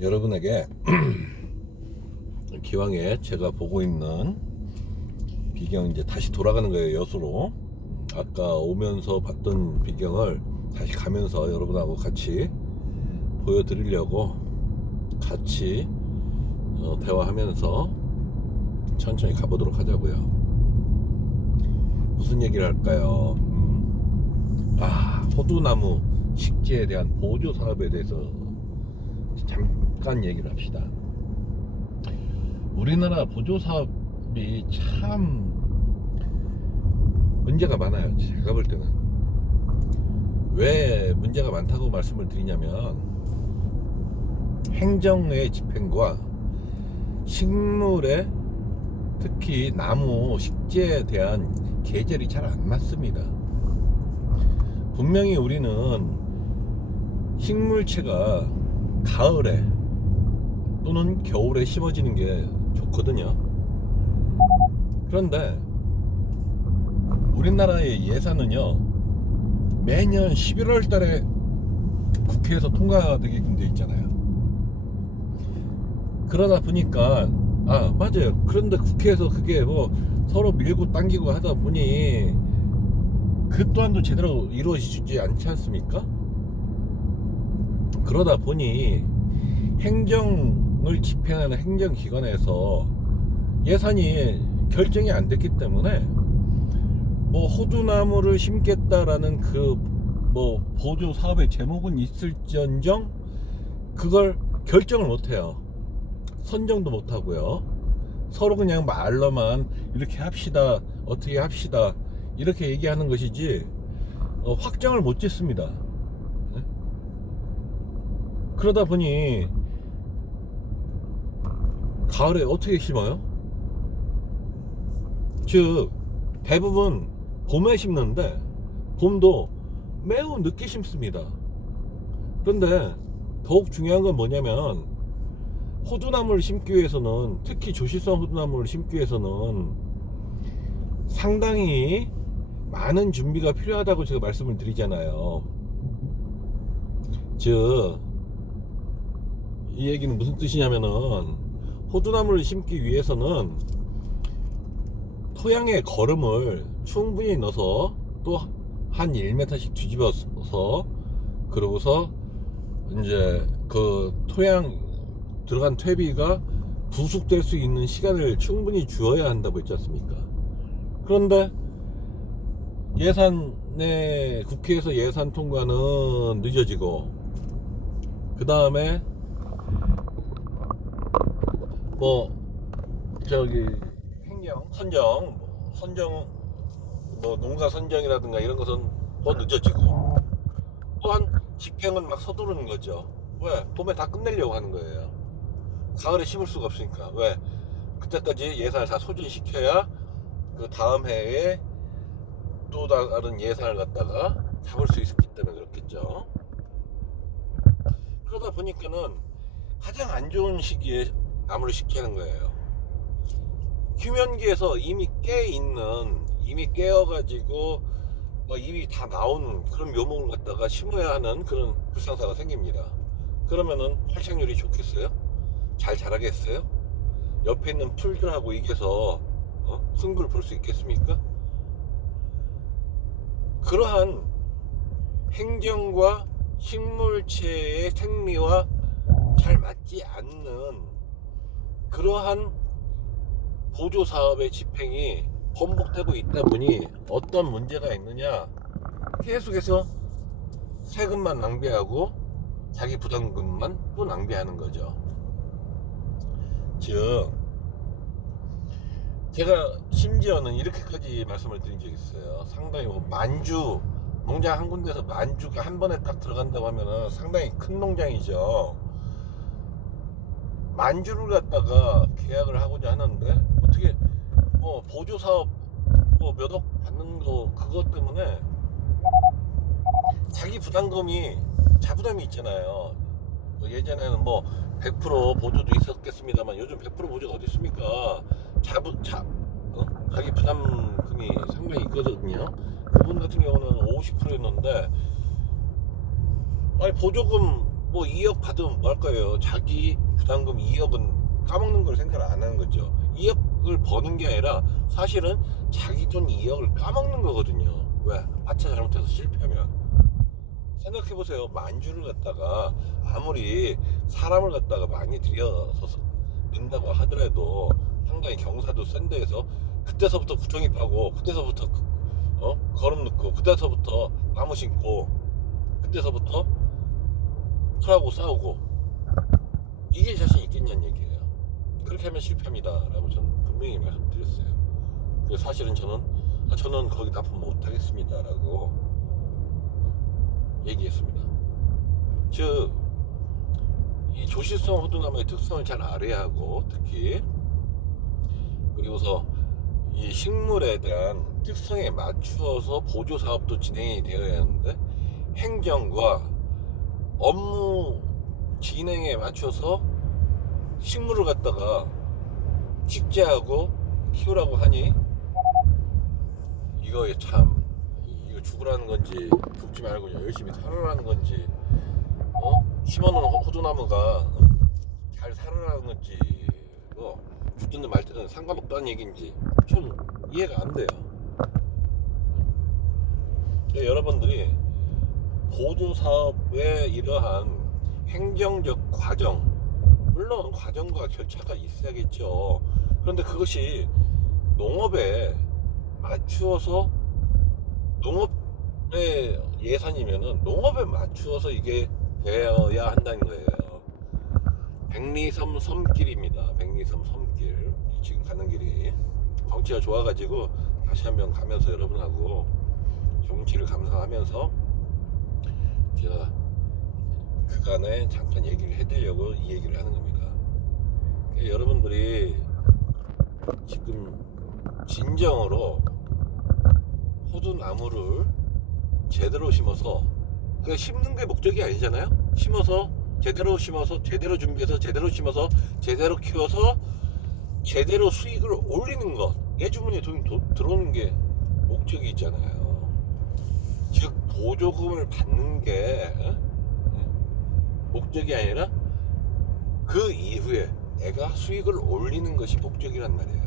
여러분에게 기왕에 제가 보고 있는 비경 이제 다시 돌아가는 거예요. 여수로. 아까 오면서 봤던 비경을 다시 가면서 여러분하고 같이 보여드리려고 같이 대화하면서 천천히 가보도록 하자고요. 무슨 얘기를 할까요? 호두나무 식재에 대한 보조 사업에 대해서 잠깐 얘기를 합시다. 우리나라 보조 사업이 참 문제가 많아요. 제가 볼 때는. 왜 문제가 많다고 말씀을 드리냐면, 행정의 집행과 식물의, 특히 나무 식재에 대한 계절이 잘 안 맞습니다. 분명히 우리는 식물체가 가을에 또는 겨울에 심어지는 게 좋거든요. 그런데 우리나라의 예산은요, 매년 11월 달에 국회에서 통과되게끔 돼 있잖아요. 그러다 보니까 맞아요. 그런데 국회에서 그게 뭐 서로 밀고 당기고 하다 보니 그 또한도 제대로 이루어지지 않지 않습니까? 그러다 보니 행정을 집행하는 행정기관에서 예산이 결정이 안 됐기 때문에 뭐 호두나무를 심겠다라는 그 뭐 보조 사업의 제목은 있을지언정 그걸 결정을 못해요. 선정도 못하고요. 서로 그냥 말로만 이렇게 합시다, 어떻게 합시다 이렇게 얘기하는 것이지 확정을 못 짓습니다. 네? 그러다 보니 가을에 어떻게 심어요? 즉 대부분 봄에 심는데 봄도 매우 늦게 심습니다. 그런데 더욱 중요한 건 뭐냐면, 호두나무를 심기 위해서는, 특히 조실성 호두나무를 심기 위해서는 상당히 많은 준비가 필요하다고 제가 말씀을 드리잖아요. 즉, 이 얘기는 무슨 뜻이냐면은, 호두나무를 심기 위해서는 토양에 거름을 충분히 넣어서 또 한 1m씩 뒤집어서, 그러고서 이제 그 토양 들어간 퇴비가 부숙될 수 있는 시간을 충분히 주어야 한다고 했지 않습니까? 그런데 국회에서 예산 통과는 늦어지고, 그 다음에 뭐 선정 농가 선정이라든가 이런 것은 더 늦어지고, 또한 집행은 막 서두르는 거죠. 왜? 봄에 다 끝내려고 하는 거예요. 가을에 심을 수가 없으니까. 왜? 그때까지 예산을 다 소진시켜야 그 다음 해에 또 다른 예산을 갖다가 잡을 수 있기 때문에 그렇겠죠. 그러다 보니까는 가장 안 좋은 시기에 나무를 심게 하는 거예요. 휴면기에서 이미 깨어가지고 이미 다 나온 그런 묘목을 갖다가 심어야 하는 그런 불상사가 생깁니다. 그러면은 활착률이 좋겠어요? 잘 자라겠어요? 옆에 있는 풀들하고 이겨서 승부를 볼 수 있겠습니까? 그러한 행정과 식물체의 생리와 잘 맞지 않는 그러한 보조사업의 집행이 번복되고 있다 보니 어떤 문제가 있느냐, 계속해서 세금만 낭비하고 자기 부담금만 또 낭비하는 거죠. 즉, 제가 심지어는 이렇게까지 말씀을 드린 적이 있어요. 상당히 만주, 농장 한 군데서 만주가 한 번에 딱 들어간다고 하면은 상당히 큰 농장이죠. 만주를 갖다가 계약을 하고자 하는데 어떻게 보조 사업 몇 억 받는 거 그것 때문에 자기 자부담이 있잖아요. 예전에는 100% 보조도 있었겠습니다만 요즘 100% 보조가 어디 있습니까? 자기 부담금이 상당히 있거든요. 그분 같은 경우는 50%였는데, 보조금 뭐 2억 받으면 뭐 할 거예요? 자기 부담금 2억은 까먹는 걸 생각을 안 하는 거죠. 2억을 버는 게 아니라 사실은 자기 돈 2억을 까먹는 거거든요. 왜? 마차 잘못해서 실패하면. 생각해보세요. 만주를 갖다가 아무리 사람을 갖다가 많이 들여서 는다고 하더라도 상당히 경사도 센 데에서 그때서부터 구청입하고 그때서부터 거름 넣고 그때서부터 나무 심고 그때서부터 풀하고 싸우고 이게 자신 있겠냐는 얘기예요. 그렇게 하면 실패합니다 라고 저는 분명히 말씀드렸어요. 그래서 사실은 저는 거기 납품 못하겠습니다 라고 얘기했습니다. 즉 이 조실성 호두나무의 특성을 잘 알아야 하고, 특히 그리고서 이 식물에 대한 특성에 맞추어서 보조 사업도 진행이 되어야 하는데, 행정과 업무 진행에 맞춰서 식물을 갖다가 식재하고 키우라고 하니 이거 참 이거 죽으라는 건지 죽지 말고 열심히 살아라는 건지 심어놓은 호두나무가 잘 살아라는 건지 죽든 말든 상관없다는 얘기인지 좀 이해가 안 돼요. 여러분들이 보조사업의 이러한 행정적 과정, 물론 과정과 절차가 있어야겠죠. 그런데 그것이 농업에 맞추어서, 농업의 예산이면은 농업에 맞추어서 이게 되어야 한다는 거예요. 백리섬 섬길입니다. 백리섬 섬길. 지금 가는 길이 경치가 좋아가지고 다시 한번 가면서 여러분하고 경치를 감상하면서 제가 그간에 잠깐 얘기를 해드리려고 이 얘기를 하는 겁니다. 여러분들이 지금 진정으로 호두나무를 제대로 심어서, 그 심는 게 목적이 아니잖아요. 심어서 제대로 심어서 제대로 준비해서 제대로 심어서 제대로 키워서 제대로 수익을 올리는 것, 예주문에 돈이 들어오는 게 목적이 있잖아요. 즉 보조금을 받는 게 목적이 아니라 그 이후에 내가 수익을 올리는 것이 목적이란 말이에요.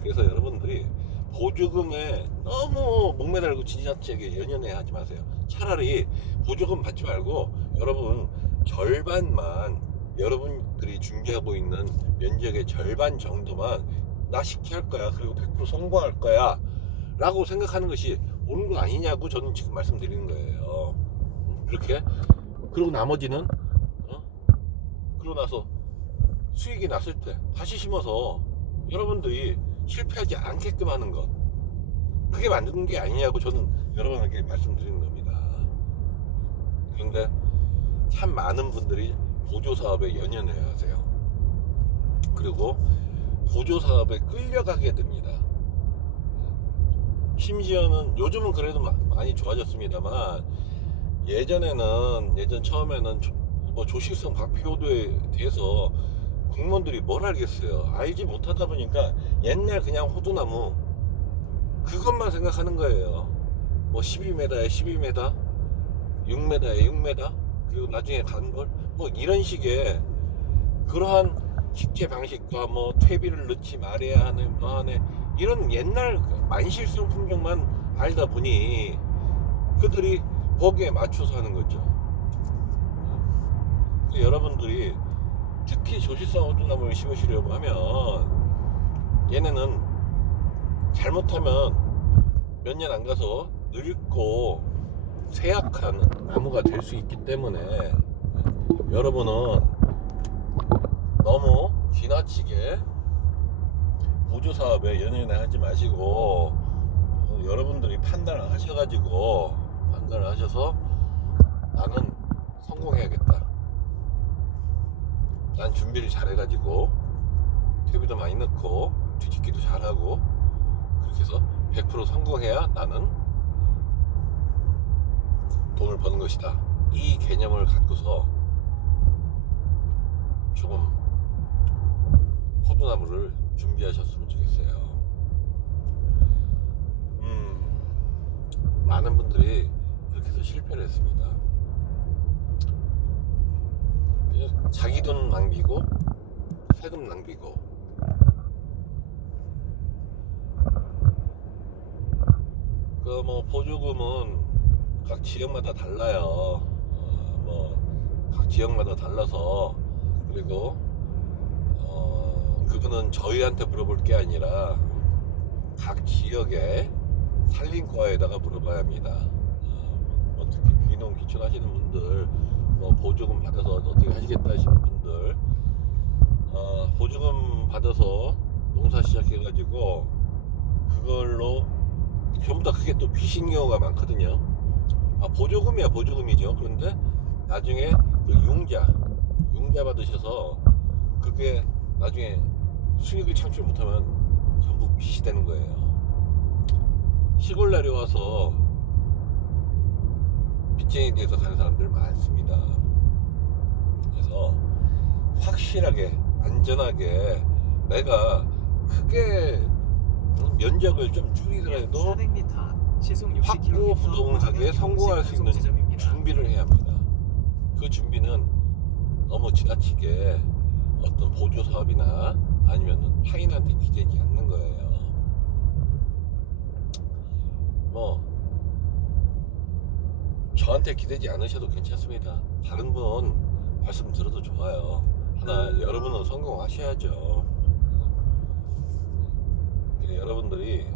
그래서 여러분들이 보조금에 너무 목매달고 지나치게 연연해 하지 마세요. 차라리 보조금 받지 말고 여러분 절반만, 여러분들이 중개하고 있는 면적의 절반 정도만 나 식재할 거야, 그리고 100% 성공할 거야 라고 생각하는 것이 옳은 거 아니냐고 저는 지금 말씀드리는 거예요. 그렇게. 그리고 나머지는 그러고 나서 수익이 났을 때 다시 심어서 여러분들이 실패하지 않게끔 하는 것, 그게 만드는 게 아니냐고 저는 여러분에게 말씀드리는 겁니다. 그런데 참 많은 분들이 보조사업에 연연해 하세요. 그리고 보조사업에 끌려가게 됩니다. 심지어는 요즘은 그래도 많이 좋아졌습니다만, 예전 처음에는 뭐 조실성 박피호도에 대해서 공무원들이 뭘 알겠어요. 알지 못하다 보니까 옛날 그냥 호두나무 그것만 생각하는 거예요. 뭐 12m에 12m, 6m에 6m, 그리고 나중에 간 걸 뭐 이런 식의 그러한 식재 방식과 뭐 퇴비를 넣지 말아야 하는 뭐 하네, 이런 옛날 만실성 품종만 알다 보니 그들이 거기에 맞춰서 하는 거죠. 여러분들이 특히 조실성 호두나무를 심으시려고 하면 얘네는 잘못하면 몇 년 안 가서 늙고 쇠약한 나무가 될 수 있기 때문에 여러분은 너무 지나치게 보조사업에 연연해 하지 마시고 여러분들이 판단을 하셔가지고 판단을 하셔서 나는 성공해야겠다, 난 준비를 잘해가지고 퇴비도 많이 넣고 뒤집기도 잘하고 그렇게 해서 100% 성공해야 나는 돈을 버는 것이다, 이 개념을 갖고서 조금 호두나무를 준비하셨으면 좋겠어요. 많은 분들이 그렇게 해서 실패를 했습니다. 자기 돈 낭비고 세금 낭비고. 그 뭐 보조금은 각 지역마다 달라요. 각 지역마다 달라서. 그리고 그거는 저희한테 물어볼 게 아니라 각 지역의 산림과에다가 물어봐야 합니다. 특히 귀농 귀촌하시는 분들, 보조금 받아서 어떻게 하시겠다 하시는 분들, 보조금 받아서 농사 시작해가지고 그걸로 전부 다 그게 또 빚인 경우가 많거든요. 보조금이야 보조금이죠. 그런데 나중에 그 융자 받으셔서 그게 나중에 수익을 창출 못하면 전부 빚이 되는 거예요. 시골 내려와서 빚쟁이 돼서 가는 사람들 많습니다. 그래서 확실하게 안전하게 내가 크게 면적을 좀 줄이더라도 400m 시속 60km 확고부동하게 성공할 수 있는 준비를 해야 합니다. 그 준비는 너무 지나치게 어떤 보조 사업이나 아니면 타인한테 기대지 않는 거예요. 저한테 기대지 않으셔도 괜찮습니다. 다른 분 말씀 들어도 좋아요. 하나 여러분은 성공하셔야죠. 여러분들이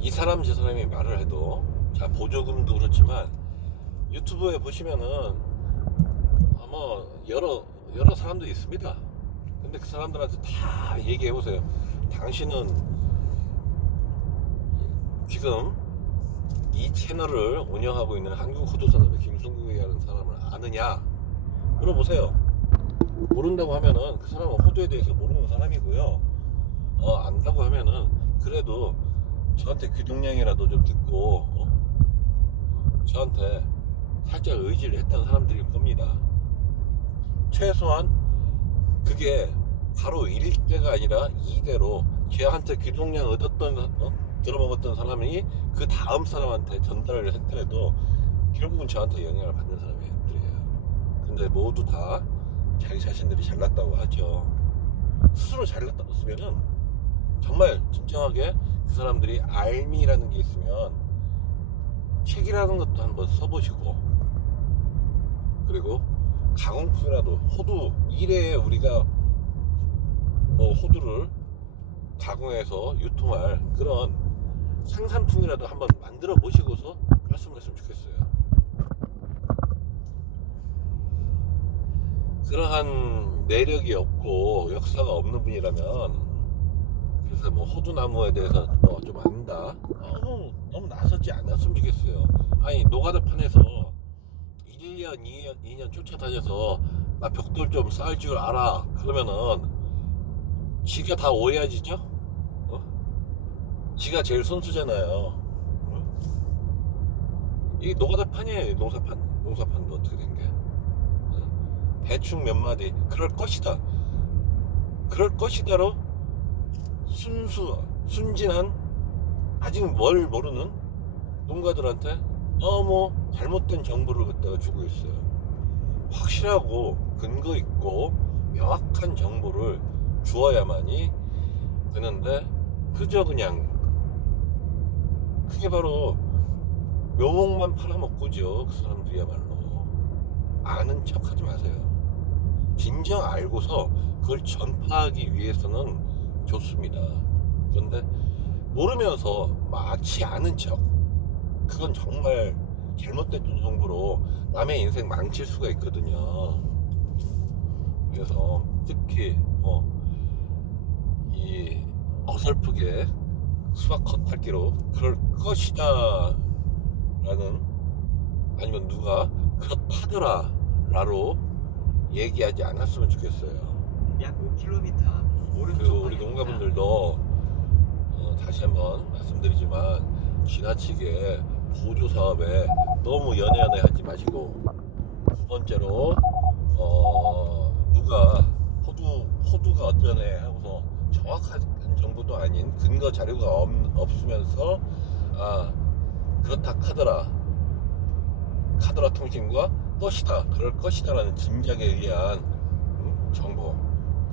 이 사람 저 사람이 말을 해도, 자 보조금도 그렇지만 유튜브에 보시면은 여러 사람들이 있습니다. 근데 그 사람들한테 다 얘기해 보세요. 당신은 지금 이 채널을 운영하고 있는 한국호두산업의 김성국이라는 사람을 아느냐 물어보세요. 모른다고 하면은 그 사람은 호두에 대해서 모르는 사람이고요. 안다고 하면은 그래도 저한테 귀동냥이라도 좀 듣고 저한테 살짝 의지를 했던 사람들일 겁니다. 최소한 그게 바로 1대가 아니라 2대로 저한테 귀동냥 얻었던 들어먹었던 사람이 그 다음 사람한테 전달을 했더라도 결국은 저한테 영향을 받는 사람들이에요. 근데 모두 다 자기 자신들이 잘났다고 하죠. 스스로 잘났으면은 정말 진정하게 그 사람들이 알미라는 게 있으면 책이라는 것도 한번 써보시고, 그리고 가공품이라도 호두 미래에 우리가 호두를 가공해서 유통할 그런 생산품이라도 한번 만들어 보시고서 말씀하셨으면 좋겠어요. 그러한 내력이 없고 역사가 없는 분이라면, 그래서 호두나무에 대해서 좀 안다, 너무 나서지 않았으면 좋겠어요. 아니 노가다판에서 1년 2년 쫓아다녀서 나 벽돌 좀 쌓을 줄 알아 그러면은 지가 다 오해야지죠. 지가 제일 선수잖아요. 이게 노가다판이에요. 농사판도 어떻게 된 게. 대충 몇 마디 그럴 것이다로 순진한 아직 뭘 모르는 농가들한테 너무 잘못된 정보를 갖다가 주고 있어요. 확실하고 근거 있고 명확한 정보를 주어야만이 되는데 그저 그냥 그게 바로 묘목만 팔아먹고죠. 그 사람들이야말로. 아는 척 하지 마세요. 진정 알고서 그걸 전파하기 위해서는 좋습니다. 그런데 모르면서 마치 아는 척, 그건 정말 잘못된 정보로 남의 인생 망칠 수가 있거든요. 그래서 특히 이 어설프게 수박 겉핥기로 그럴 것이다 라는, 아니면 누가 그렇다더라 라로 얘기하지 않았으면 좋겠어요. 약 5km 오른쪽. 그리고 우리 농가분들도 다시 한번 말씀드리지만 지나치게 보조 사업에 너무 연연해 하지 마시고, 두 번째로 누가 호두가 어쩌네 하고서 정확한 정보도 아닌 근거 자료가 없으면서 그렇다 카더라 통신과 것이다, 그럴 것이다라는 짐작에 의한 정보,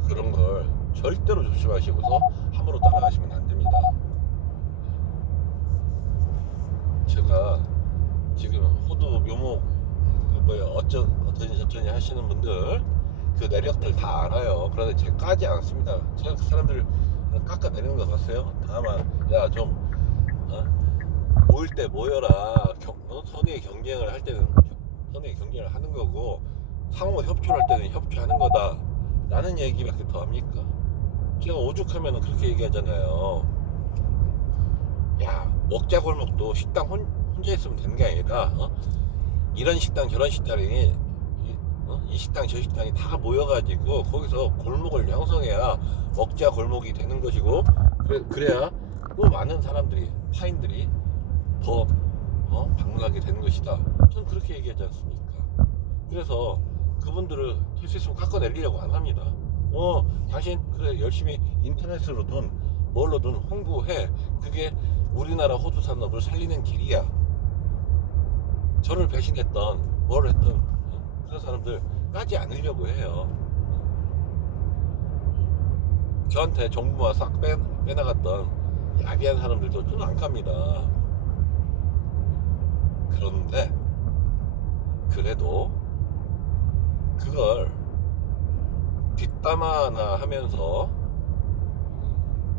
그런 걸 절대로 조심하시고서 함부로 따라가시면 안 됩니다. 제가 지금 호두 묘목 어쩌니 저쩌니 하시는 분들 그 내력들 다 알아요. 그런데 제가 까지 않습니다. 제가 그 사람들 깎아내리는 거 봤어요. 다만 야좀 모일 때 모여라. 선의의 경쟁을 할 때는 선의의 경쟁을 하는 거고, 상호 협조를 할 때는 협조하는 거다 라는 얘기밖에 더 합니까? 제가 오죽하면 그렇게 얘기하잖아요. 야, 먹자 골목도 식당 혼자 있으면 되는 게 아니다. 이런 식당 저런 식당이 이 식당 저 식당이 다 모여가지고 거기서 골목을 형성해야 먹자 골목이 되는 것이고, 그래야 또 많은 사람들이, 타인들이 더 방문하게 되는 것이다. 저는 그렇게 얘기하지 않습니까? 그래서 그분들을 될 수 있으면 깎아내리려고 안 합니다. 당신 그래 열심히 인터넷으로든 뭘로든 홍보해. 그게 우리나라 호두 산업을 살리는 길이야. 저를 배신했던 뭘 했던 그런 사람들 까지 않으려고 해요. 저한테 정부만 싹 빼나갔던 야비한 사람들도 저는 안 갑니다. 그런데 그래도 그걸 뒷담화나 하면서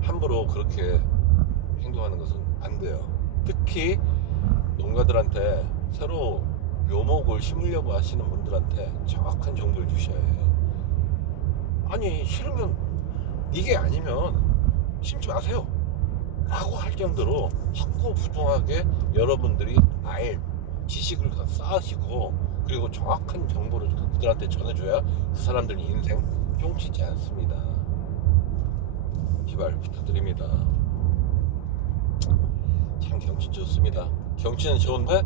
함부로 그렇게 행동하는 것은 안 돼요. 특히 농가들한테 새로 묘목을 심으려고 하시는 분들한테 정확한 정보를 주셔야 해요. 아니 싫으면 이게 아니면 심지 마세요 라고 할 정도로 확고부동하게 여러분들이 알 지식을 다 쌓으시고, 그리고 정확한 정보를 그들한테 전해줘야 그 사람들 인생 쫑치지 않습니다. 기발 부탁드립니다. 참 경치 좋습니다. 경치는 좋은데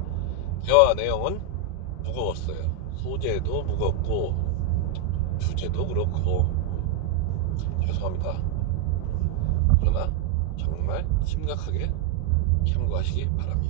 대화 내용은 무거웠어요. 소재도 무겁고 주제도 그렇고 죄송합니다. 그러나 정말 심각하게 참고하시기 바랍니다.